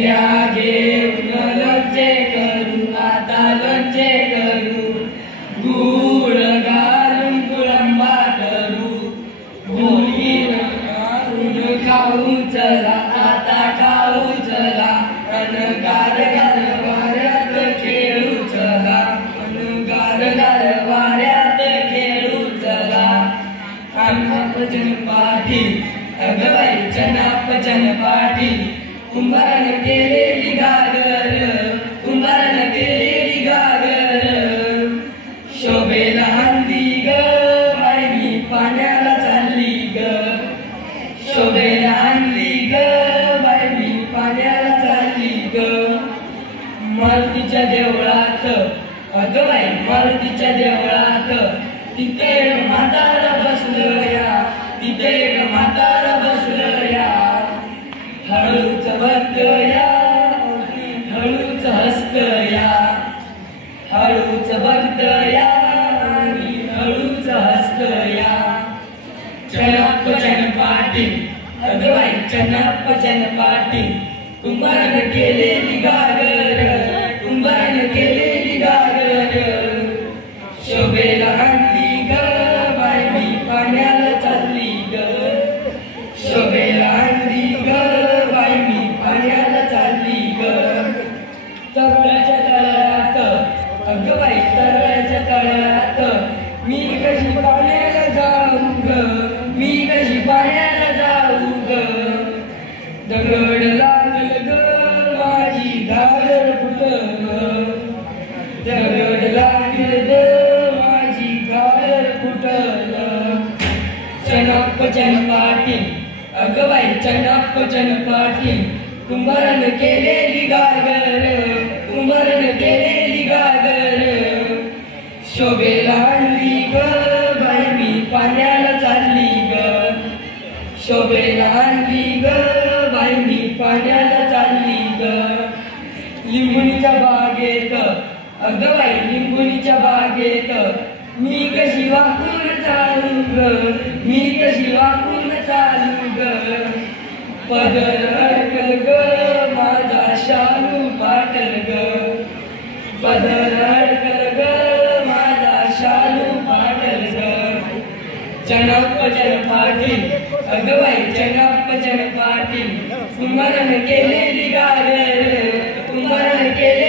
कैऱ्या घेऊन लोणचे करू, आता लोणचे करू, गुळ घालून गुळंबा करू, भोगी घालून खाऊ चला, आता खाऊ चला, अन गार गार वाऱ्यात खेळू चला, अन गार गार वाऱ्यात खेळू चला. भजन पाटील अगं बाई चनापजन पाटील, कुंभारानं केलेली गागर, कुंभारानं केलेली गागर, शोभेला आणली ग बाई मी पाण्याला चालली ग, शोभेला आणली ग बाई मी पाण्याला चालली ग. मारुतीच्या देवळात अगं बाई मारुतीच्या देवळात, तिथे एक म्हातारा बसलं या, तिथे एक म्हातारा बसलं या, हळूच बघत या, हळूच हसत या, हळूच बघत या आणि हळूच हसत या. चनापजन पाटील अगं बाई चनापजन पाटील, कुंभारानं केलेली गागर, कुंभारानं केलेली गागर, शोभेला आणली ग बाई मी पाण्याला चालली ग, शोभेला आणली ग बाई मी पाण्याला चालली ग. तळ्याच्या तळ्यात अगं बाई तळ्याच्या तळ्यात, मी कशी पाण्याला जाऊ ग, मी कशी पाण्याला जाऊ ग, दगड लागल ग माझी घागर फुटल, दगड लागल ग माझी घागर फुटल. चनापजन पाटील अगं बाई चनापजन पाटील, कुंभारानं केलेली गागर, कुंभारानं केलेली गागर, शोभेला आणली ग बाई मी पाण्याला चालली ग, शोभेला आणली ग बाई मी पाण्याला चालली ग. लिंबुणीच्या बागेत अगं बाई लिंबुणीच्या बागेत, मी कशी वाकून चालू ग, मी कशी वाकून चालू ग, पदर अडकल ग माझा शालू पाटल ग, पदर अडकल ग माझा शालू पाटल ग. चनापजन पाटील अगं बाई चनापजन पाटील, कुंभारानं केलेली गागर, कुंभारानं केलेली